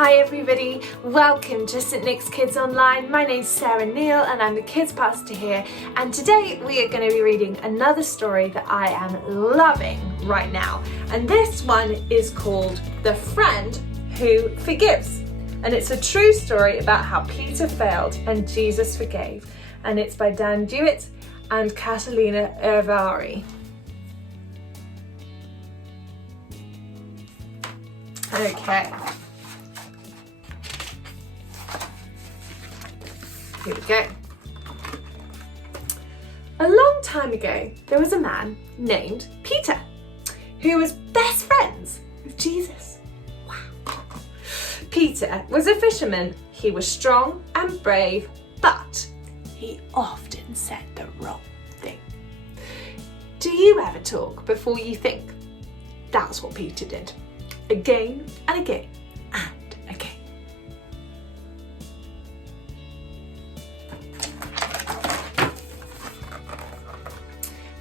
Hi everybody, welcome to St Nick's Kids Online. My name's Sarah Neal and I'm the Kids Pastor here, and today we are going to be reading another story that I am loving right now, and this one is called The Friend Who Forgives, and it's a true story about how Peter failed and Jesus forgave, and it's by Dan Dewitt and Catalina Ervari. Okay. Here we go. A long time ago, there was a man named Peter who was best friends with Jesus. Wow. Peter was a fisherman. He was strong and brave, but he often said the wrong thing. Do you ever talk before you think? That's what Peter did. Again and again and again.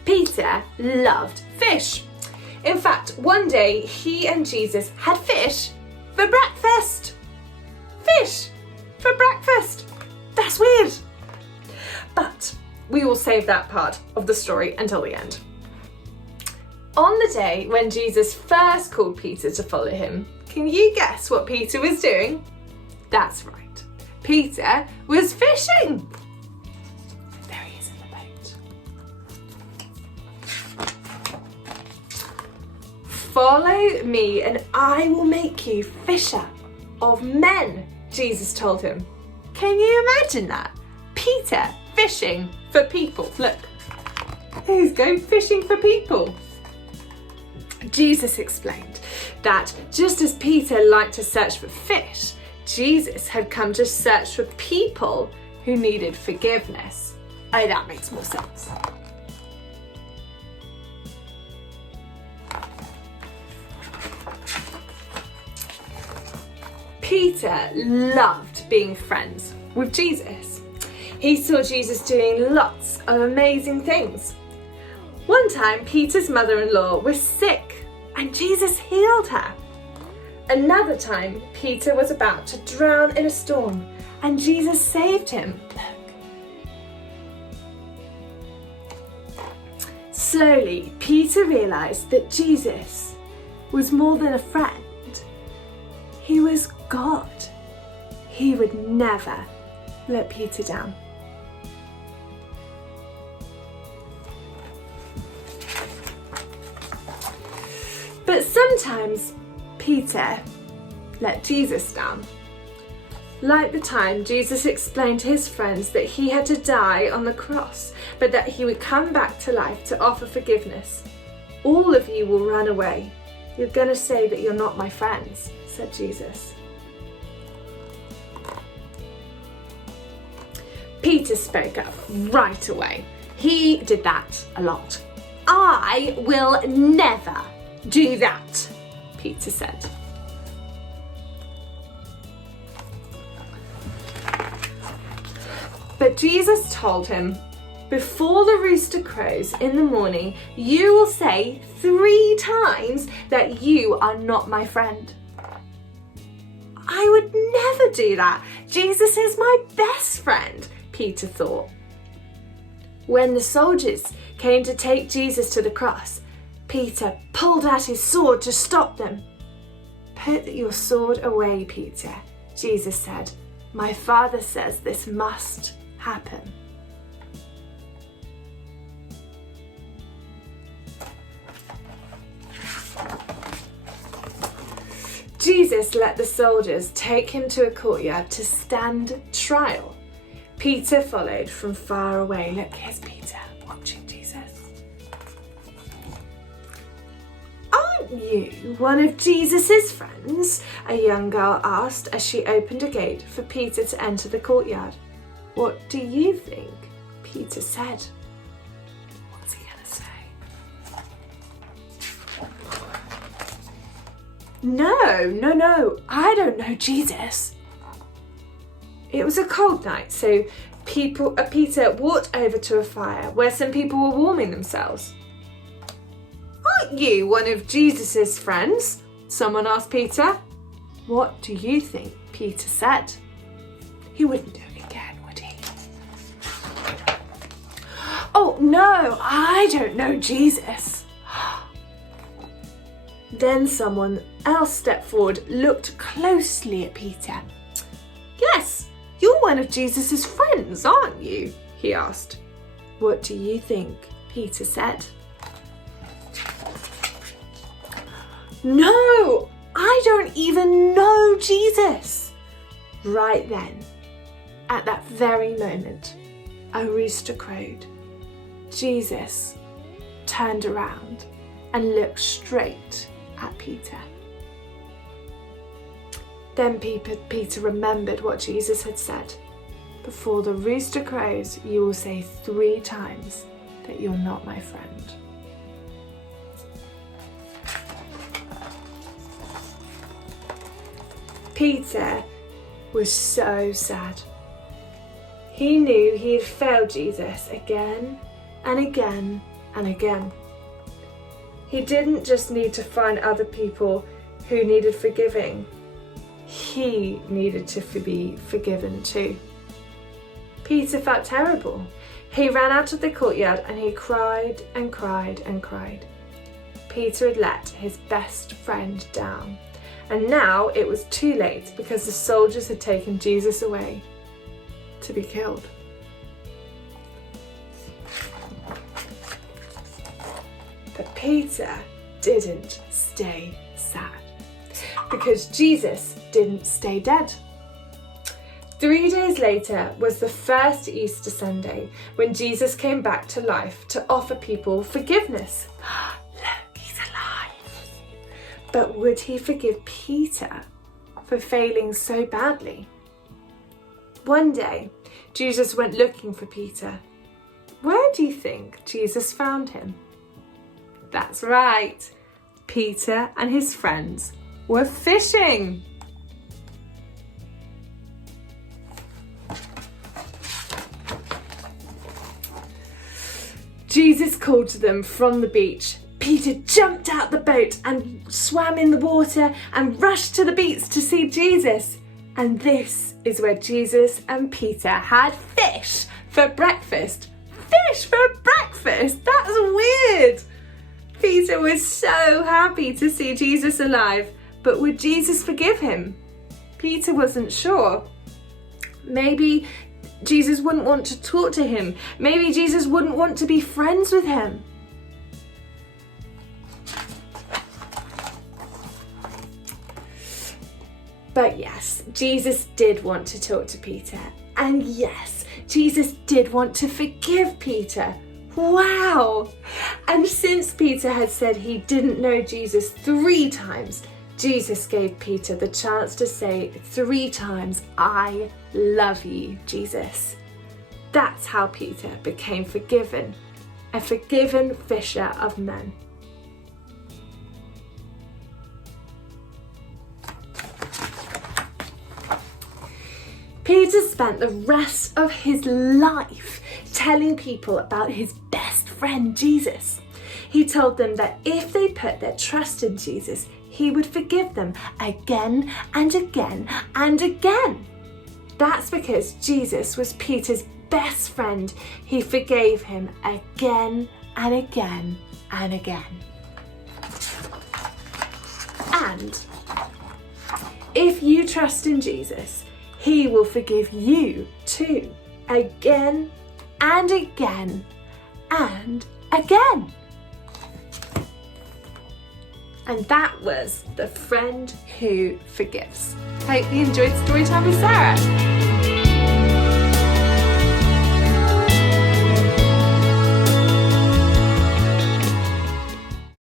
Peter loved fish. In fact, one day he and Jesus had fish for breakfast. Fish for breakfast. That's weird. But we will save that part of the story until the end. On the day when Jesus first called Peter to follow him, can you guess what Peter was doing? That's right. Peter was fishing. There he is in the boat. Follow me and I will make you fisher of men, Jesus told him. Can you imagine that? Peter fishing for people. Look, he's going fishing for people. Jesus explained that just as Peter liked to search for fish, Jesus had come to search for people who needed forgiveness. Oh, that makes more sense. Peter loved being friends with Jesus. He saw Jesus doing lots of amazing things. One time, Peter's mother-in-law was sick and Jesus healed her. Another time, Peter was about to drown in a storm and Jesus saved him. Look. Slowly, Peter realized that Jesus was more than a friend. He was God. He would never let Peter down. But sometimes Peter let Jesus down. Like the time Jesus explained to his friends that he had to die on the cross, but that he would come back to life to offer forgiveness. All of you will run away. You're going to say that you're not my friends, said Jesus. Peter spoke up right away. He did that a lot. I will never do that, Peter said. But Jesus told him, before the rooster crows in the morning, you will say 3 times that you are not my friend. I would never do that. Jesus is my best friend, Peter thought. When the soldiers came to take Jesus to the cross, Peter pulled out his sword to stop them. Put your sword away, Peter, Jesus said. My Father says this must happen. Jesus let the soldiers take him to a courtyard to stand trial. Peter followed from far away. Look, here's Peter watching Jesus. Aren't you one of Jesus's friends? A young girl asked as she opened a gate for Peter to enter the courtyard. What do you think? Peter said. What's he gonna say? No, I don't know Jesus. It was a cold night, so Peter walked over to a fire where some people were warming themselves. Aren't you one of Jesus's friends? Someone asked Peter. What do you think Peter said? He wouldn't do it again, would he? Oh no, I don't know Jesus. Then someone else stepped forward, looked closely at Peter. Yes, you're one of Jesus's friends, aren't you? He asked. What do you think Peter said? No, I don't even know Jesus. Right then, at that very moment, a rooster crowed. Jesus turned around and looked straight at Peter. Then Peter remembered what Jesus had said. Before the rooster crows, you will say 3 times that you're not my friend. Peter was so sad. He knew he had failed Jesus again and again and again. He didn't just need to find other people who needed forgiving. He needed to be forgiven too. Peter felt terrible. He ran out of the courtyard and he cried and cried and cried. Peter had let his best friend down. And now it was too late because the soldiers had taken Jesus away to be killed. But Peter didn't stay sad because Jesus didn't stay dead. 3 days later was the first Easter Sunday when Jesus came back to life to offer people forgiveness. Look, he's alive. But would he forgive Peter for failing so badly? One day, Jesus went looking for Peter. Where do you think Jesus found him? That's right. Peter and his friends were fishing. Jesus called to them from the beach. Peter jumped out the boat and swam in the water and rushed to the beach to see Jesus. And this is where Jesus and Peter had fish for breakfast. Fish for breakfast? That's weird. Peter was so happy to see Jesus alive, but would Jesus forgive him? Peter wasn't sure. Maybe Jesus wouldn't want to talk to him. Maybe Jesus wouldn't want to be friends with him. But yes, Jesus did want to talk to Peter. And yes, Jesus did want to forgive Peter. Wow! And since Peter had said he didn't know Jesus 3 times, Jesus gave Peter the chance to say 3 times, I love you, Jesus. That's how Peter became forgiven, a forgiven fisher of men. Peter spent the rest of his life telling people about his best friend, Jesus. He told them that if they put their trust in Jesus, he would forgive them again and again and again. That's because Jesus was Peter's best friend. He forgave him again and again and again. And if you trust in Jesus, he will forgive you too, again and again and again. And that was The Friend Who Forgives. Hope you enjoyed Storytime with Sarah.